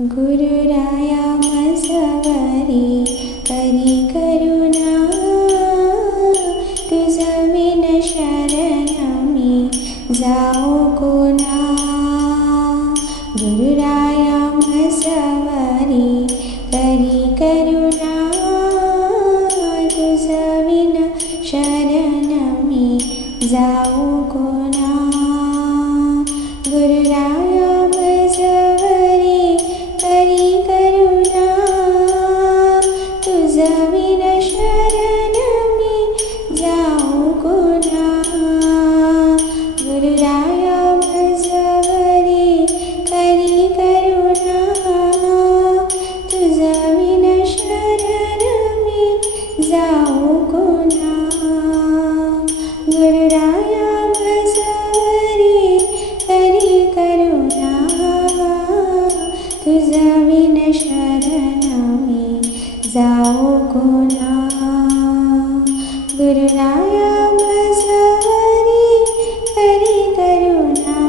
गुरुराया मजवरी करी करुणा, तुझविन शरण मी जाऊ कोणा. गुरुराया मजवरी करी करुणा, तुझविन शरण मी जाऊ कोणा. गुरुराया मजवरी करी करुणा, तुझविन शरण मी जाऊ कोणा. गुरुराया मजवरी करी करुणा, तुझविन शरण मी जाऊ कोणा. गुरुराया मजवरी करी करुणा, तुझविन शरण मी जाऊ कोणा. गुरुराया मजवरी करी करुणा,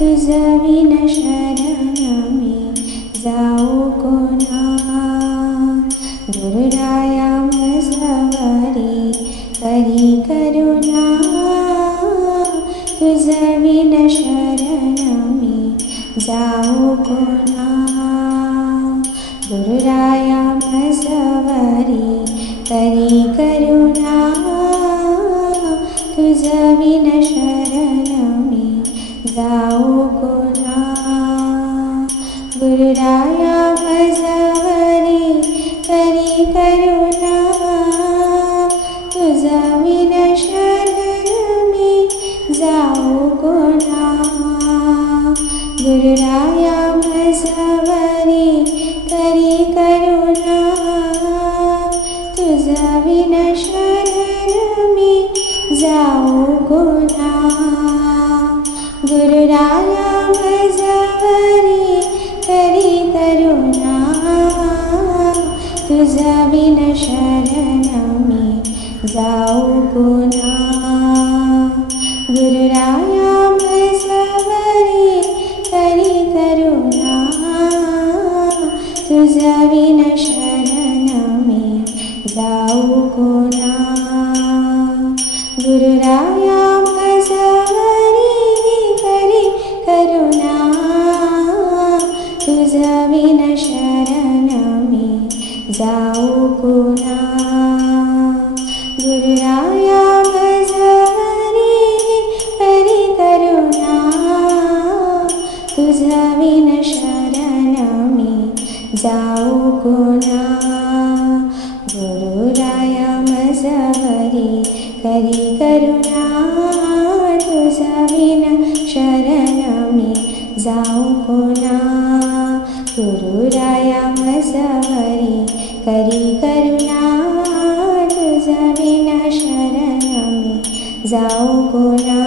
तुझविन शरण मी जाऊ कोणा. गुरुराया मजवरी करी करुणा, तुझविन शरण मी जाऊ कोणा. गुरुराया मजवरी करी करुणा, तुझविन शरण मी जाऊ कोणा. गुरुराया मजवरी करी करुणा, तुझविन शरण मी जाऊ कोणा. गुरुराया मजवरी करी करुणा, तुझविन शरण मी जाऊ कोणा. गुरुराया मजवरी करी करुणा, तुझविन शरण मी जाऊ कोणा. गुरुराया मजवरी करी करुणा, तुझविन शरण मी जाऊ कोणा. गुरुराया मजवरी करी करुणा, तुझविन शरण मी जाऊ कोणा. गुरुराया मजवरी करी करुणा, तुझविन शरण मी जाऊ कोणा. गुरुराया मजवरी करी करुणा, तुझविन शरण मी जाऊ कोणा. गुरुराया मजवरी करी करुणा, तुझविन शरण मी जाऊ कोणा.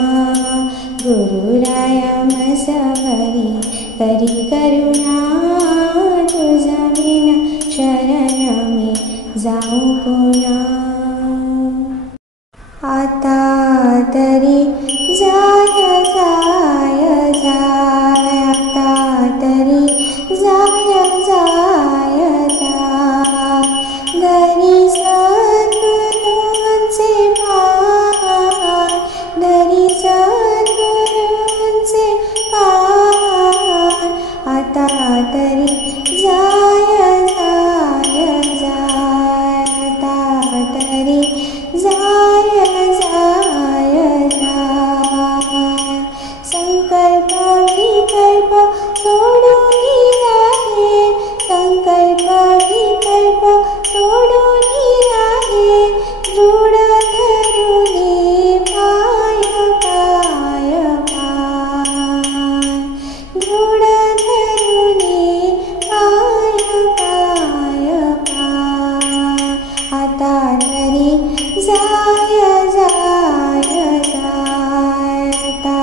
गुरुराया मजवरी करी करुणा, तुझविन शरण मी जाऊ कोणा. आता तरी जाय जाय जाय, आता तरी जाय जाय जाय. दरी सद्गुरूंचे पाय, दरी सद्गुरूंचे पाय. आता तरी जाय जाय जाय, आता तरी जाय जाय जाय. संकल्प विकल्प सोडून आहे, संकल्प विकल्प सोडून आहे. दृढ धरुनी पाय पाय पाय, दृढ धरुनी पाय पाय पाय. आता तरी जाय जाय जाय, आता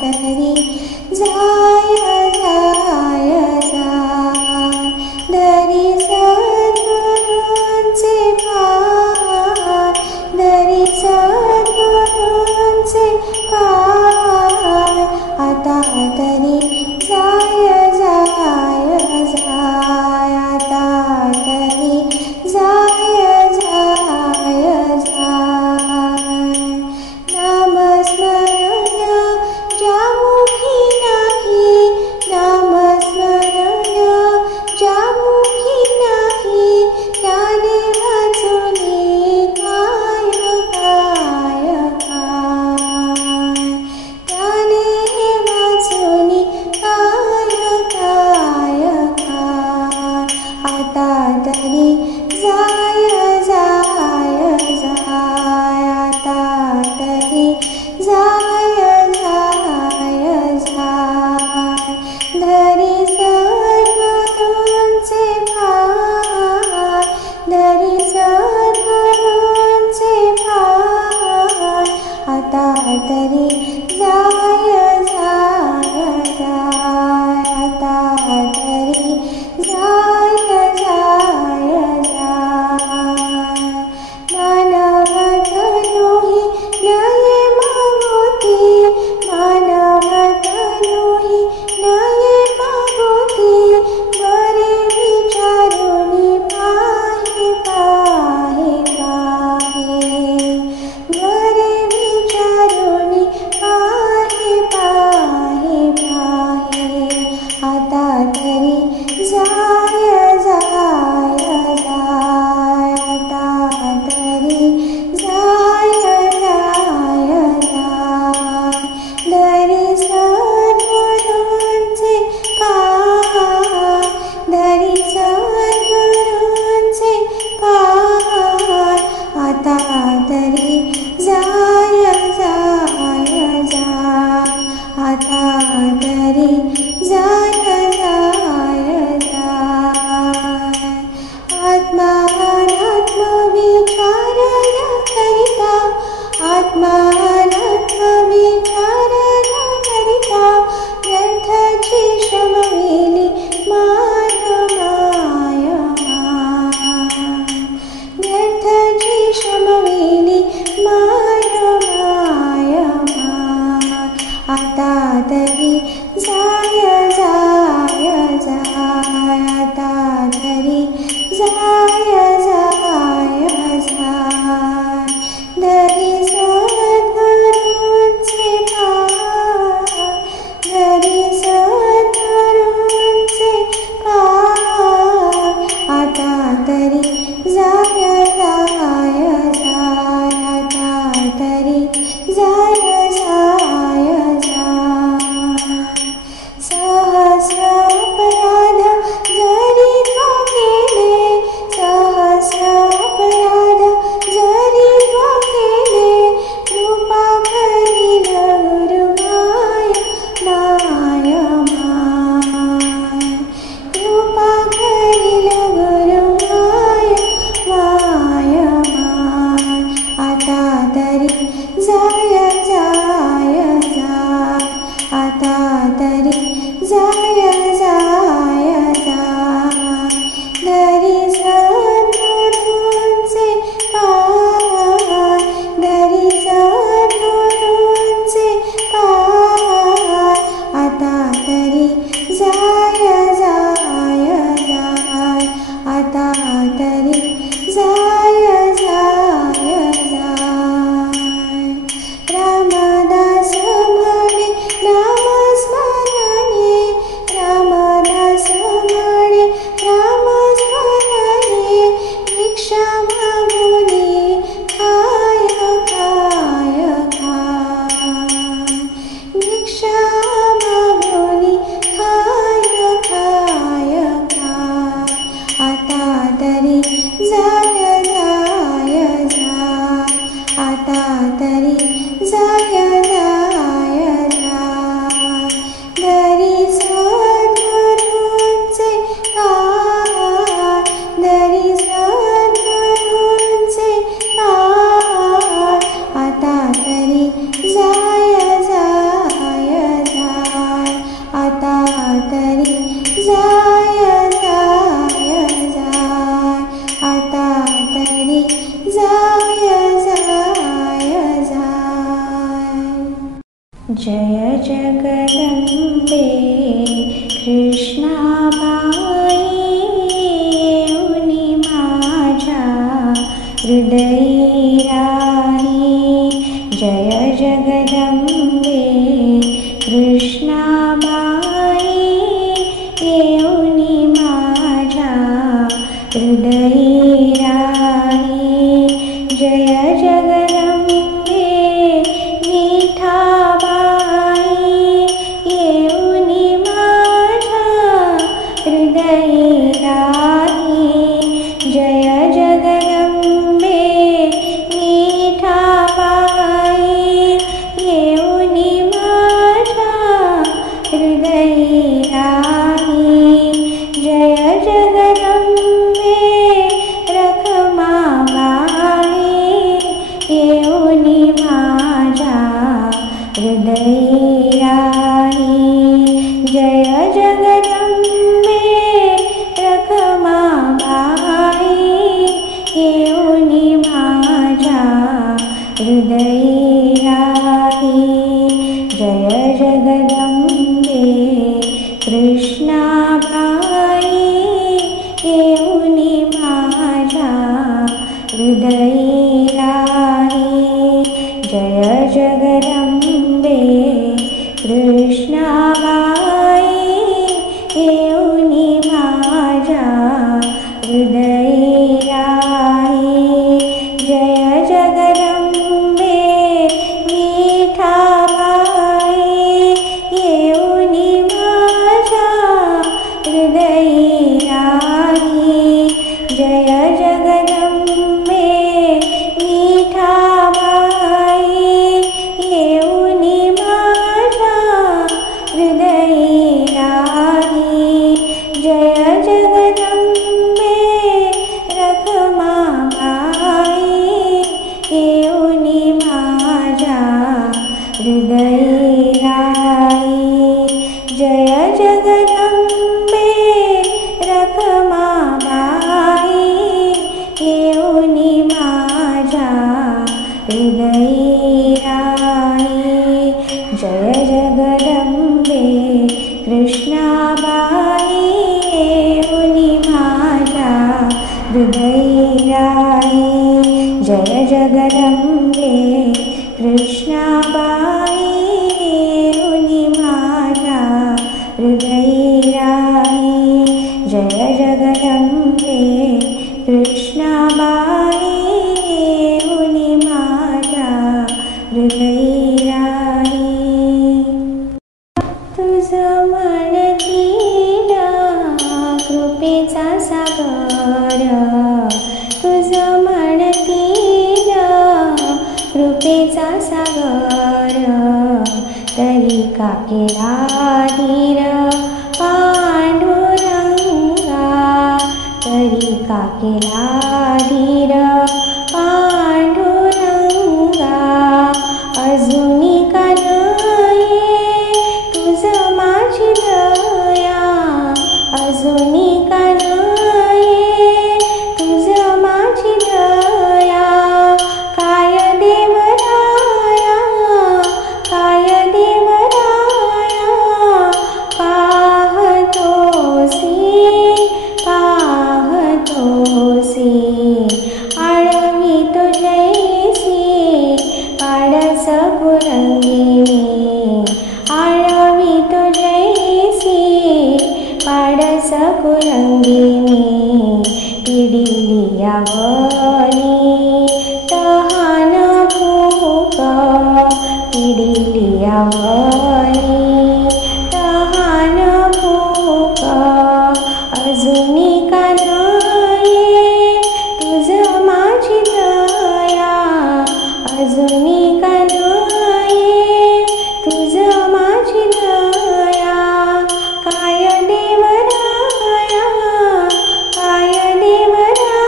तरी जाय जाय तरी जाय जाय जाय मानवतनुहि नये मागोती मानवतनुहि नये मागोती बरे विचारुनी पाहे पाहे पाहे बरे विचारुनी पाहे पाहे पाहे आता तरी जाय जाय जाय आता तरी जाय जाय जाय दरी सद्गुरूंचे पाय दरी सद्गुरूंचे पाय आता तरी जाय जाय जाय आता तरी जाय जाय जाय आत्मानात्म विचारण करिता आत्मानात्म विचारण करिता व्यर्थाची श्रमवेली मान माय व्यर्थाची श्रमवेली मान माय आता तरी जाय जाय जाय आता तरी जाय जाय जाय दरी सद्गुरूंचे पाय दरी सद्गुरूंचे पाय आता तरी जाय जाय जाय आता तरी जाय जाय जाय सहस्र अपराध जरी तो केले सहस्र अपराध जरी तो केले कृपा करील गुरुमाय माय माय कृपा करील गुरुमाय माय माय आता तरी जाय जाय जाय आता तरी जाय जाय जाय दरी सद्गुरूंचे पाय दरी सद्गुरूंचे पाय आता तरी जाय जाय जाय आता तरी जाय जाय जाय रामदास म्हणे नामस्मरणे रामदास म्हणे नामस्मरणे भिक्षा मागुनी खाय खाय खाय भिक्षा मागुनी खाय खाय खाय आता तरी जाय जाय जाय आता तरी जाय जाय जाय दरी सद्गुरूंचे पाय दरी सद्गुरूंचे पाय आता तरी जाय जाय जाय आता तरी जाय जाय जाय आता तरी जाय जाय जाय जय जगदंबे कृष्णाबाई येऊनी माझ्या हृदयी राही जय जगदंबे कृष्णाबाई येऊनी माझ्या हृदयी राही जय जगदंबे विठाबाई येऊनी माझ्या हृदयी राही जय जगदंबे कृष्णाबाई येऊनी माझ्या हृदयी राही जय जगदंबे कृष्णाबाई येऊनी माझ्या हृदयी राही जय जगदंबे विठाबाई येऊनी माझ्या हृदयी राही जय जगदंबे विठाबाई येऊनी माझ्या हृदयी राही जय जगदंबे रखमाबाई येऊनी माझ्या हृदयी राही जय जगदंबे रखमाबाई येऊनी माझ्या हृदयी राही जय जगदंबे कृष्णाबाई येऊनी माझ्या हृदयी राही जय जगदंबे कृष्णाबाई येऊनी माझ्या हृदयी राही जय जगदंबे कृष्णाबाई येऊनी माझ्या हृदयी राही तुझं म्हणतीला कृपेचा सागर तुझं म्हणतीला कृपेचा सागर तरी का केला धीर पांडुरंगा तरी का केला धीर पांडुरंगा अजूनी का नाही तुझं माझी दया अजूनी का नाही तुझं माझी दया काय देवराया काय देवराया पाहतोसी आळवी तुझैसी पाडस कुरंगिनी आळवी तुझैसी पाडस कुरंगिनी पिडिली यावनी तहान भूक पिडिली यावनी तहान भूक अजूनी का नाही तुझं माझी दया अजूनी का नाही तुझं माझी दया काय देवराया काय देवराया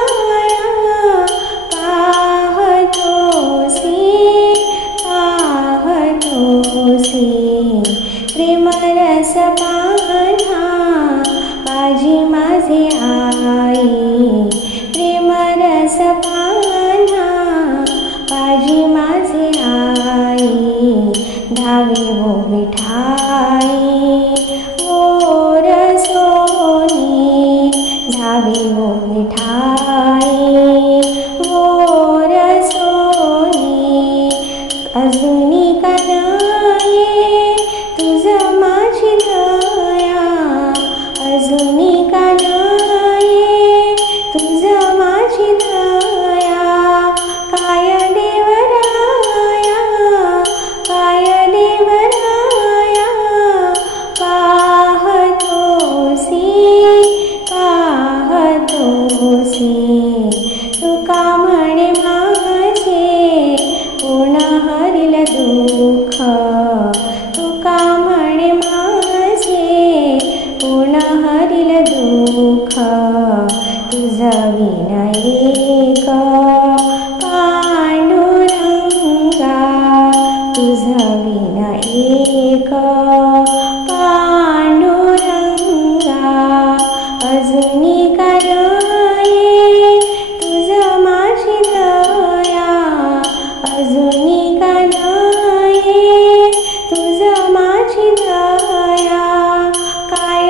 पाहतोसी प्रेमरस पान्हा काजी माझे आई प्रेमरस पान्हा काजी माझे आई धावे वो विठाई वो रसोनी धावे वो विठाई वो रसोनी अजूनी का नाही तुझं माझी दया अजूनी का नाही तुझं माझी दया काय देवराया काय देवराया पाहतोसी तुका म्हणे माझे कोण हरिल दुःख तुका म्हणे माझे कोण हरिल दुःख तुझं विनयक पांडुरंगा तुझं विनयक पांडुरंगा अजूनी का नाही तुझं माझी दया अजूनी का नाही तुझं माझी दया काय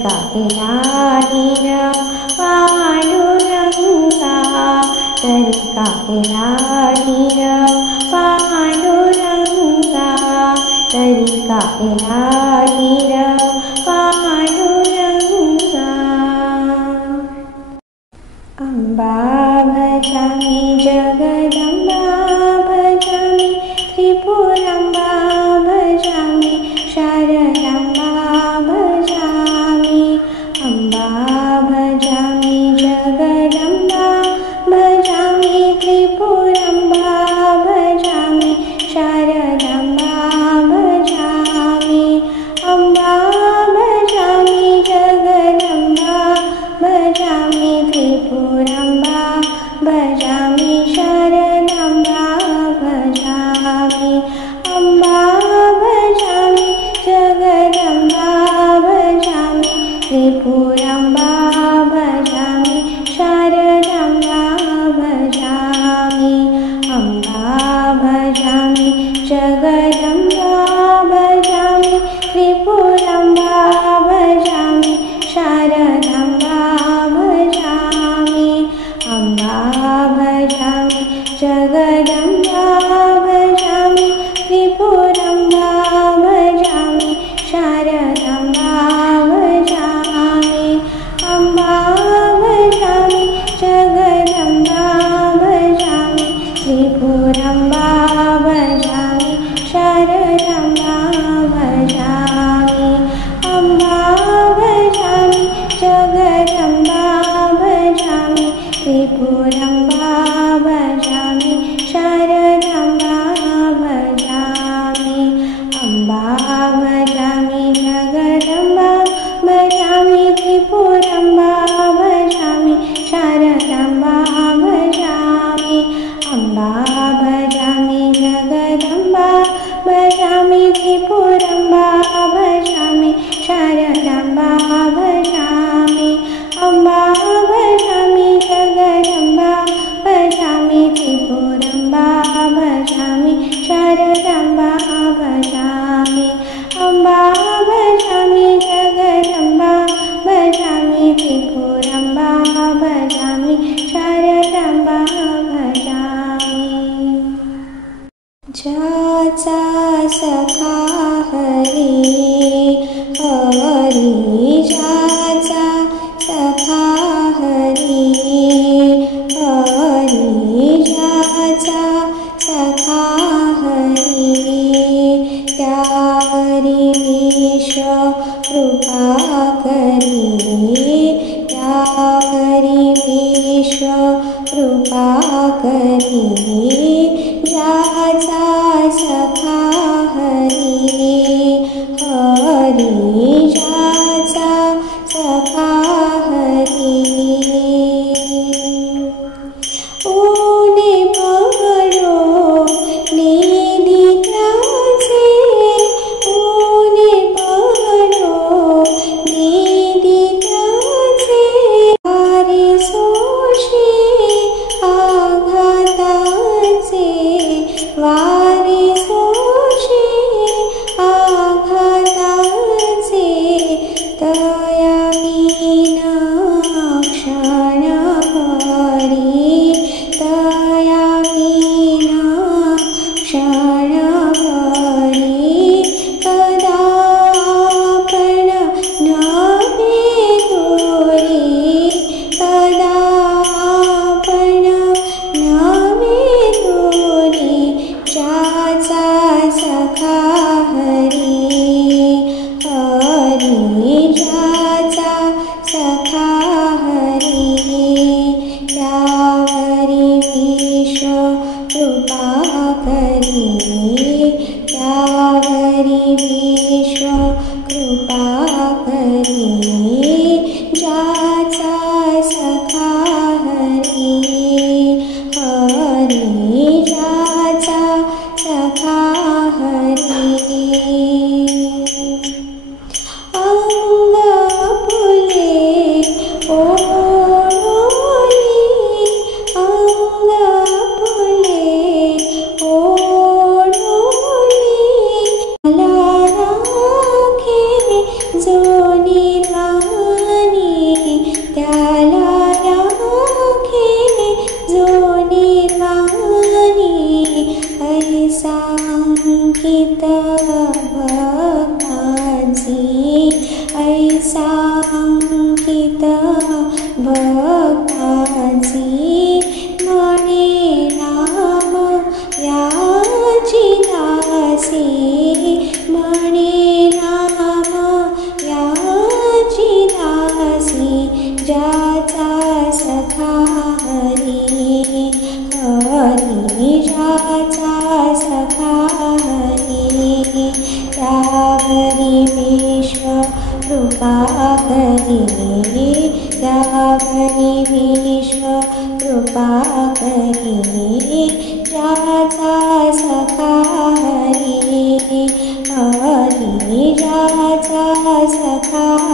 तरिका केला हिरवा पांडुरंगा, तरिका केला हिरवा पांडुरंगा, तरिका केला हिरवा पांडुरंगा। अंबा भजामि जगदंबा भजामि, त्रिपुरंबा भजामि, शारदांबा भजामि। अंबा भजामि जगदंबा भजामि, त्रिपुरंबा भजामि, शारदांबा भजामि। अंबा भजामि जगदंबा भजामि, त्रिपुरंबा भजामि, शारदांबा भजामि। अंबा भजामि जगदंबा भजामि, त्रिपुरंबा भजामि, शारदांबा भजामि। अंबा भजामि जगदंबा भजामि, त्रिपुरंबा भजामि, शारदांबा भजामि। अंबा भजामि जगदंबा भजामि, त्रिपुरंबा भजामि, शारदांबा भजामि। अंबा भजामि जगदंबा भजामि, त्रिपुरंबा भजामि, शारदांबा भजामि। अंबा भजामि जगदंबा भजामि, त्रिपुरंबा भजामि, शारदांबा भजामि। अंबा भजामि जगदंबा भजामि, त्रिपुरंबा भजामि, शारदांबा भजामि। अंबा भजामि जगदंबा भजामि, त्रिपुरंबा भजामि, शारदांबा भजामि। अंबा भजामि जगदंबा भजामि, त्रिपुरंबा भजामि, शारदांबा भजामि। अंबा भजामि जगदंबा भजामि, त्रिपुरंबा भजामि, शारदांबा भजामि। ज्याचा सखा हरी हरी, ज्याचा सखा हरी हरी, ज्याचा सखा हरी, त्या हरी विश्व कृपा करी, त्या हरी विश्व कृपा करी। ज्याचा सखा हरी हरी, ज्याचा सखा हरी। ऊने पडो निधी त्याचे, ऊने पडो निधी त्याचे, वारे सोशी आघाताचे, वारे सोशी आघाताचे। तया विना क्षणभरी, तया विना क्षणभरी, कदा आपण नव्हे दूरी, कदा आपण नव्हे दूरी। ज्याचा सखा हरी हरी, ज्याचा सखा हरी, त्यावरी विश्व कृपा करी, त्यावरी विश्व कृपा करी। ज्याचा सखा हरी हरी, ज्याचा सखा हरी। अंग फुले ओढोली, अंग फुले ओढोली, मला राखे जोनी अंकित भक्तांची ऐसा अंकित भक्तांची म्हणे नाम याची दासी म्हणे नाम याची दासी ज्याचा सखा हरी हरी ज्याचा सखा हरी त्यावरी विश्व कृपा करी त्यावरी विश्व कृपा करी ज्याचा सखा हरी हरी ज्याचा सखा